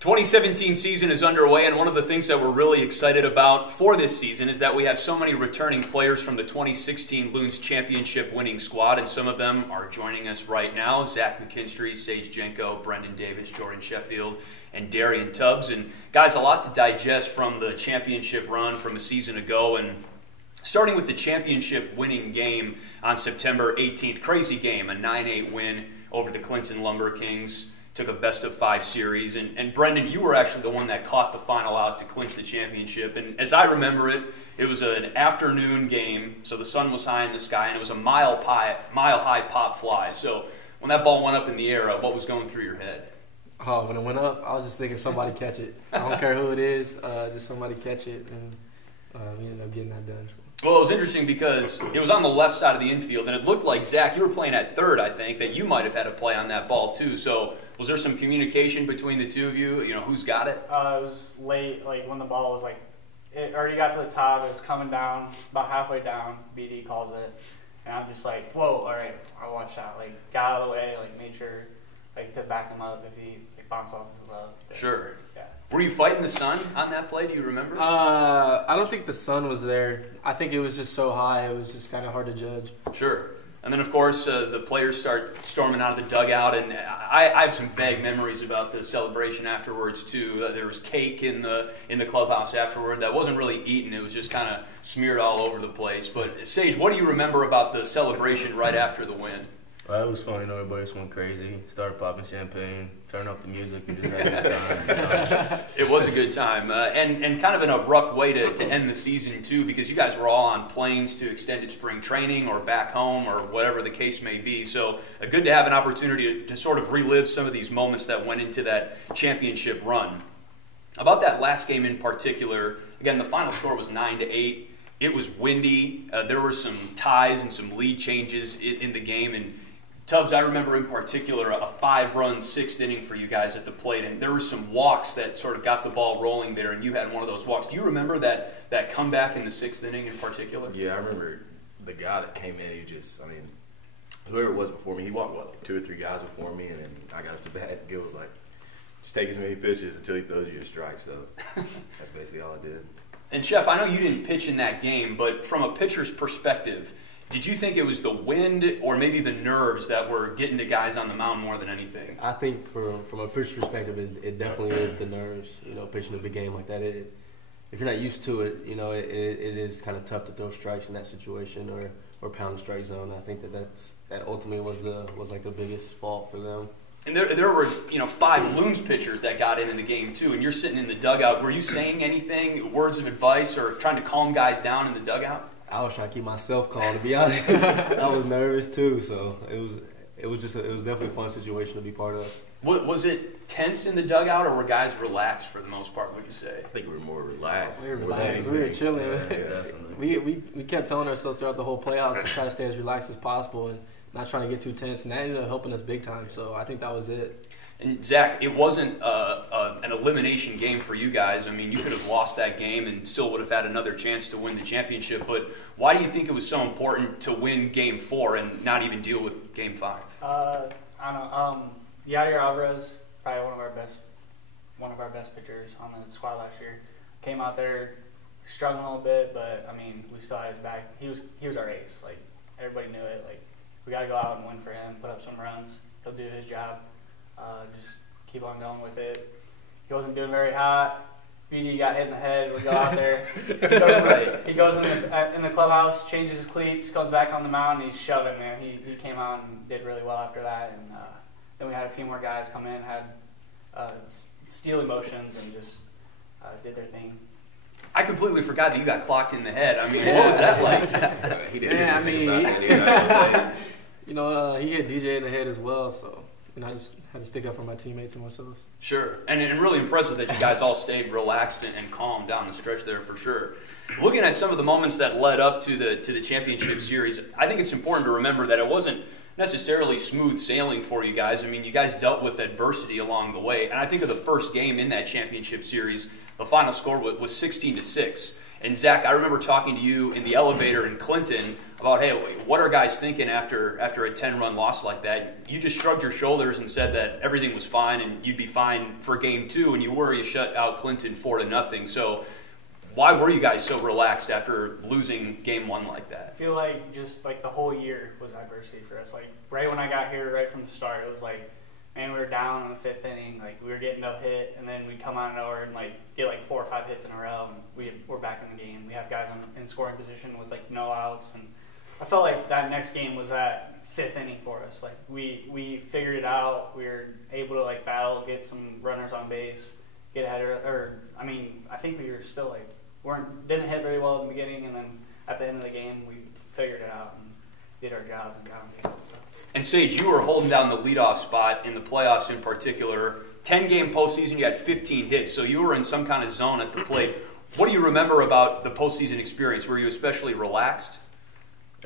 2017 season is underway, and one of the things that we're really excited about for this season is that we have so many returning players from the 2016 Loons championship winning squad, and some of them are joining us right now. Zach McKinstry, Sage Jenko, Brendan Davis, Jordan Sheffield, and Darian Tubbs. And guys, a lot to digest from the championship run from a season ago, and starting with the championship winning game on September 18th. Crazy game, a 9-8 win over the Clinton Lumber Kings. Took a best-of-5 series, and Brendan, you were actually the one that caught the final out to clinch the championship. And as I remember it, it was an afternoon game, so the sun was high in the sky, and it was a mile-high pop fly. So when that ball went up in the air, what was going through your head? Oh, when it went up, I was just thinking somebody catch it. I don't care who it is, just somebody catch it, and we ended up getting that done. So. Well, it was interesting because it was on the left side of the infield, and it looked like, Zach, you were playing at third, I think, that you might have had a play on that ball too. So was there some communication between the two of you? You know, who's got it? It was late, like when the ball was it already got to the top, it was coming down, about halfway down, BD calls it, and I'm just like, whoa, all right, I'll watch that. Like, got out of the way, like, made sure, like, to back him up if he bounced off his glove. Sure. Yeah. Were you fighting the sun on that play? Do you remember? I don't think the sun was there. I think it was just so high, it was just kind of hard to judge. Sure. And then, of course, the players start storming out of the dugout, and I have some vague memories about the celebration afterwards, too. There was cake in the clubhouse afterward that wasn't really eaten. It was just kind of smeared all over the place. But, Sage, what do you remember about the celebration right after the win? It was fun. Everybody just went crazy. Started popping champagne, turned up the music, and just had a good time. It was a good time. And kind of an abrupt way to end the season, too, because you guys were all on planes to extended spring training or back home or whatever the case may be. So good to have an opportunity to sort of relive some of these moments that went into that championship run. About that last game in particular, again, the final score was 9-8. It was windy. There were some ties and some lead changes in the game, and Tubbs, I remember in particular a 5-run 6th inning for you guys at the plate, and there were some walks that sort of got the ball rolling there, and you had one of those walks. Do you remember that comeback in the 6th inning in particular? Yeah, I remember the guy that came in, whoever it was before me, he walked, like 2 or 3 guys before me, and then I got up to bat, and Gil was like, just take as many pitches until he throws you a strike, so that's basically all I did. And, Chef, I know you didn't pitch in that game, but from a pitcher's perspective, did you think it was the wind or maybe the nerves that were getting to guys on the mound more than anything? I think from a pitcher's perspective, it definitely is the nerves. You know, pitching a big game like that, if you're not used to it, you know, it is kind of tough to throw strikes in that situation or pound the strike zone. I think that ultimately was like the biggest fault for them. And there were 5 Loons pitchers that got in the game too, and you're sitting in the dugout. Were you saying anything, words of advice, or trying to calm guys down in the dugout? I was trying to keep myself calm, to be honest. I was nervous too, so it was definitely a fun situation to be part of. Was it tense in the dugout, or were guys relaxed for the most part, would you say? I think we were more relaxed. We were relaxed. We were chilling. Yeah, we kept telling ourselves throughout the whole playoffs to try to stay as relaxed as possible and not trying to get too tense, and that ended up helping us big time. So I think that was it. And Zach, it wasn't an elimination game for you guys. I mean, you could have lost that game and still would have had another chance to win the championship. But why do you think it was so important to win Game 4 and not even deal with Game 5? I don't know. Yadier Alvarez, probably one of our best pitchers on the squad last year, came out there struggling a little bit, but I mean, we still had his back. He was our ace. Like, everybody knew it. Like, we got to go out and win for him, put up some runs. He'll do his job. Just keep on going with it. He wasn't doing very hot. BD got hit in the head. We go out there. He goes in the clubhouse, changes his cleats, comes back on the mound, and he's shoving, man. He came out and did really well after that. And then we had a few more guys come in, had steal emotions, and just did their thing. I completely forgot that you got clocked in the head. I mean, what was that like? he didn't about that either, he hit DJ in the head as well, so I just had to stick up for my teammates and myself. Sure, and really impressive that you guys all stayed relaxed and calm down the stretch there for sure. Looking at some of the moments that led up to the championship series, I think it's important to remember that it wasn't necessarily smooth sailing for you guys. I mean, you guys dealt with adversity along the way, and I think of the first game in that championship series, the final score was 16-6. And Zach, I remember talking to you in the elevator in Clinton about, hey, what are guys thinking after a 10-run loss like that? You just shrugged your shoulders and said that everything was fine and you'd be fine for game 2, and you were. You shut out Clinton 4-0. So why were you guys so relaxed after losing game 1 like that? I feel like just like the whole year was adversity for us. Like right when I got here, right from the start, it was like, man, we were down in the 5th inning. Like we were getting no hit, and then we'd come out of nowhere and like get like 4 or 5 hits in a row, and we're back in the game. We have guys in scoring position with like no outs, and I felt like that next game was that 5th inning for us. Like we figured it out. We were able to like battle, get some runners on base, get ahead I think we were still like didn't hit very well in the beginning, and then at the end of the game we figured it out and did our jobs and got on base. And Sage, you were holding down the leadoff spot in the playoffs in particular. 10-game postseason, you had 15 hits, so you were in some kind of zone at the plate. What do you remember about the postseason experience? Were you especially relaxed?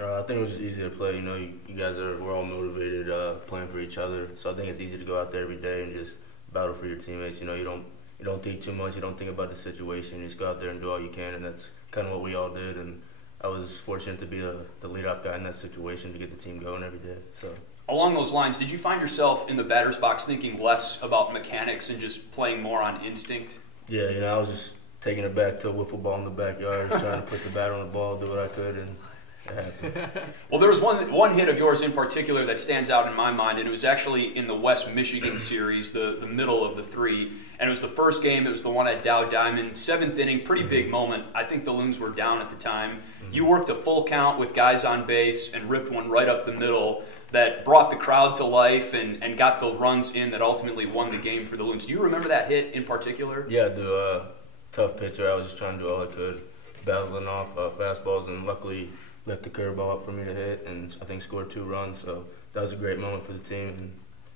I think it was just easy to play. You know, you guys we're all motivated, playing for each other. So I think it's easy to go out there every day and just battle for your teammates. You know, you don't think too much. You don't think about the situation. You just go out there and do all you can, and that's kind of what we all did. And I was fortunate to be the leadoff guy in that situation to get the team going every day. So along those lines, did you find yourself in the batter's box thinking less about mechanics and just playing more on instinct? Yeah, you know, I was just taking it back to a wiffle ball in the backyard, just trying to put the bat on the ball, do what I could, and it happened. Well, there was one hit of yours in particular that stands out in my mind, and it was actually in the West Michigan series, the middle of the 3. And it was the first game. It was the one at Dow Diamond. 7th inning, pretty big moment. I think the Loons were down at the time. You worked a full count with guys on base and ripped one right up the middle that brought the crowd to life and got the runs in that ultimately won the game for the Loons. Do you remember that hit in particular? Yeah, the tough pitcher. I was just trying to do all I could, battling off fastballs, and luckily left the curveball up for me to hit, and I think scored 2 runs. So that was a great moment for the team, and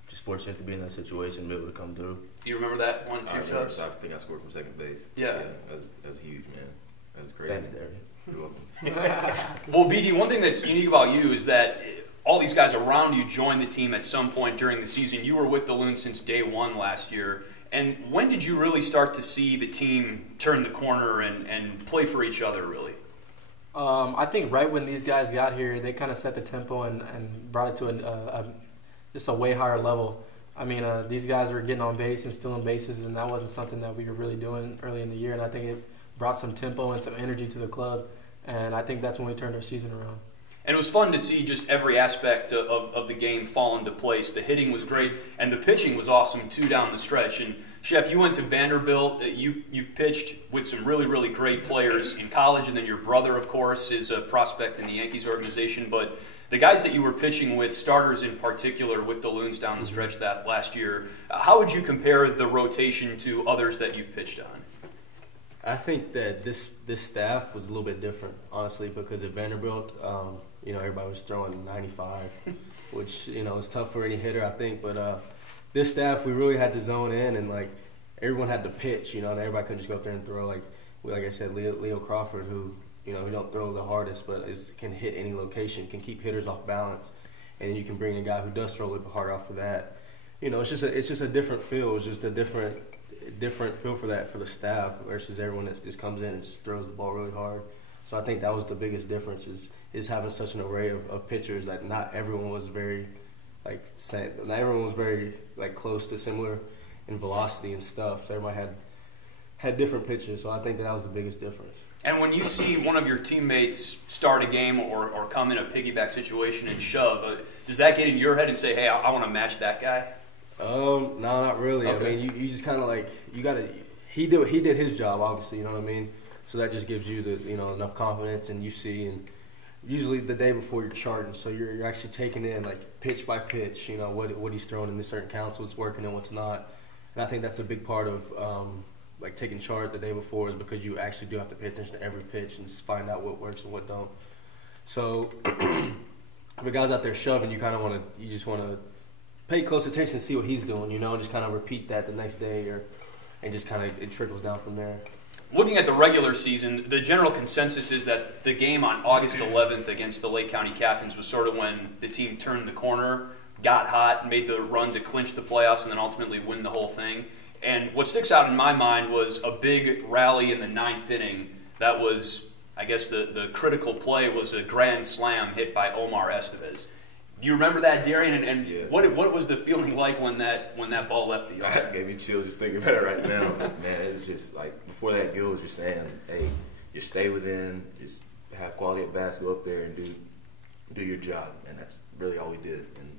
just fortunate to be in that situation and be able to come through. Do you remember that one too, Chubbs? I think I scored from second base. Yeah. That was huge, man. That was great. Thanks, Derry. You're welcome. Well, BD, one thing that's unique about you is that all these guys around you joined the team at some point during the season. You were with the Loons since day 1 last year. And when did you really start to see the team turn the corner and play for each other, really? I think right when these guys got here, they kind of set the tempo and brought it to just a way higher level. I mean, these guys were getting on base and stealing bases, and that wasn't something that we were really doing early in the year. And I think it brought some tempo and some energy to the club. And I think that's when we turned our season around. And it was fun to see just every aspect of the game fall into place. The hitting was great, and the pitching was awesome, too, down the stretch. And, Chef, you went to Vanderbilt. You've pitched with some really, really great players in college, and then your brother, of course, is a prospect in the Yankees organization. But the guys that you were pitching with, starters in particular, with the Loons down the stretch that last year, how would you compare the rotation to others that you've pitched on? I think that this staff was a little bit different, honestly, because at Vanderbilt, everybody was throwing 95, which, is tough for any hitter, I think. But this staff, we really had to zone in, and, everyone had to pitch, and everybody couldn't just go up there and throw. Like I said, Leo Crawford, who, he don't throw the hardest, but can hit any location, can keep hitters off balance. And you can bring a guy who does throw a little bit hard off of that. It's just a different feel. It's just a different feel for the staff versus everyone that just comes in and just throws the ball really hard. So I think that was the biggest difference is having such an array of pitchers that not everyone was very close to similar in velocity and stuff. So everybody had different pitches. So I think that was the biggest difference. And when you see one of your teammates start a game or come in a piggyback situation and shove, does that get in your head and say, hey, I want to match that guy? No, not really. Okay. I mean, you just kind of he did his job, obviously, you know what I mean? So that just gives you enough confidence, and you see, and usually the day before you're charting, so you're actually taking in pitch by pitch, what he's throwing in the certain counts, what's working and what's not. And I think that's a big part of taking chart the day before, is because you actually do have to pay attention to every pitch and find out what works and what don't. So if a guy's out there shoving, you just want to pay close attention and see what he's doing, and just kind of repeat that the next day, and just kind of it trickles down from there. Looking at the regular season, the general consensus is that the game on August 11th against the Lake County Captains was sort of when the team turned the corner, got hot, made the run to clinch the playoffs, and then ultimately win the whole thing. And what sticks out in my mind was a big rally in the 9th inning that was, I guess, the critical play was a grand slam hit by Omar Estevez. Do you remember that, Darian? And Yeah. what was the feeling like when that ball left the yard? That gave me chills just thinking about it right now. Man, it's just like before that goal was just saying, hey, just stay within, just have quality at bats, go up there and do your job, and that's really all we did. And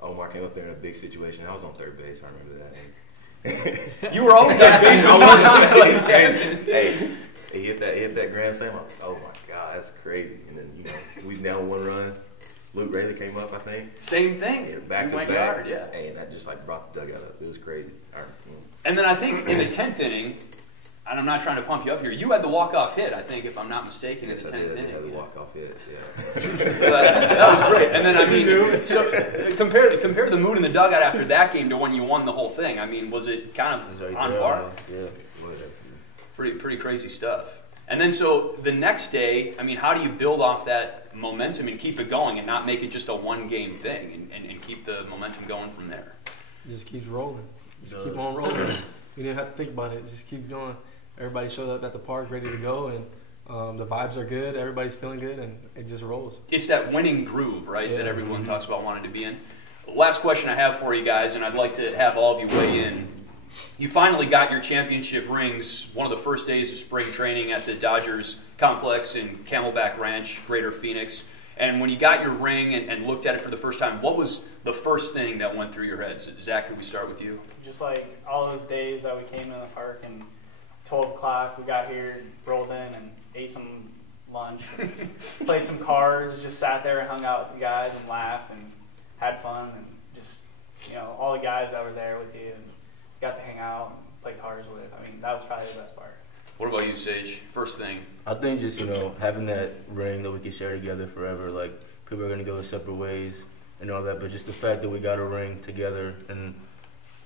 Omar came up there in a big situation. I was on third base. I remember that. You were always on base. Hey, he hit that grand slam. I was like, oh my God, that's crazy. And then we down 1 run. Luke Rayleigh came up, I think. Same thing. Yeah, back You to went back. yard, yeah. Hey, and that just like brought the dugout up. It was crazy. And then I think in the 10th inning, and I'm not trying to pump you up here, you had the walk-off hit, I think, if I'm not mistaken, Yes, in the I 10th did. inning. I had the Yeah. walk-off hit. Yeah. That was great. And then, I mean, so compare the mood in the dugout after that game to when you won the whole thing. I mean, was it kind of on par? Yeah. Pretty crazy stuff. And then so the next day, I mean, how do you build off that momentum and keep it going and not make it just a one-game thing and keep the momentum going from there? It just keeps rolling. Just keep on rolling. We didn't have to think about it. Just keep going. Everybody showed up at the park ready to go, and the vibes are good. Everybody's feeling good, and it just rolls. It's that winning groove, right, that Yeah. everyone talks about wanting to be in. Last question I have for you guys, and I'd like to have all of you weigh in. You finally got your championship rings one of the first days of spring training at the Dodgers complex in Camelback Ranch, Greater Phoenix. And when you got your ring and looked at it for the first time, what was the first thing that went through your head? So, Zach, could we start with you? Just like all those days that we came in the park and 12 o'clock, we got here, rolled in, and ate some lunch, and played some cards, just sat there and hung out with the guys and laughed and had fun, and just, all the guys that were there with you and got to hang out and play cards with. I mean, that was probably the best part. What about you, Sage? First thing. I think just, having that ring that we can share together forever, like, people are going to go separate ways and all that, but just the fact that we got a ring together in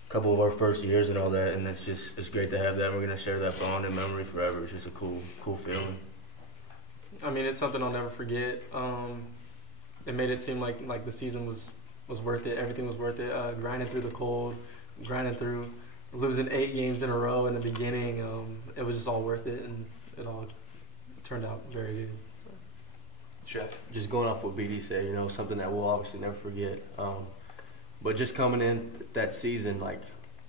a couple of our first years and all that, and it's great to have that, and we're going to share that bond and memory forever. It's just a cool feeling. I mean, it's something I'll never forget. It made it seem like the season was worth it. Everything was worth it. Grinding through the cold, grinding through losing 8 games in a row in the beginning. It was just all worth it, and it all turned out very good. Jeff? Just going off what BD said, something that we'll obviously never forget. But just coming in that season, like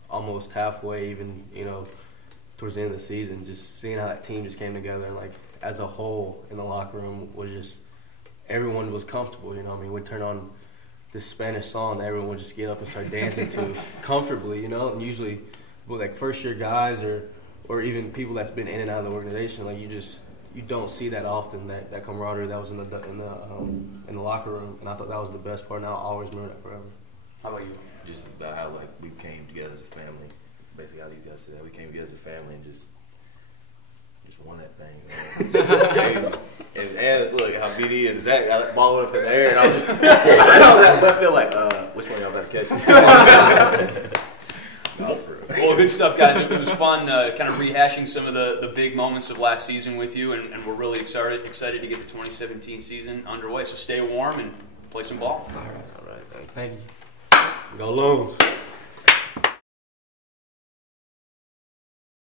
almost halfway, even, towards the end of the season, just seeing how that team just came together and, like, as a whole in the locker room was just, everyone was comfortable, we turned on this Spanish song that everyone would just get up and start dancing to comfortably, and usually with, like, first-year guys or even people that's been in and out of the organization, like, you don't see that often, that camaraderie that was in the locker room, and I thought that was the best part, and I'll always remember that forever. How about you? Just about how we came together as a family. Basically, how these guys said that we came together as a family and just won that thing. Man. and look how BD and Zach got that ball up in the air, and I was just I know that left field like, which one y'all about to catch? No, for real. Well, good stuff, guys. It was fun kind of rehashing some of the big moments of last season with you, and we're really excited to get the 2017 season underway. So stay warm and play some ball. All right. All right, thank you. Thank you. Go Loons.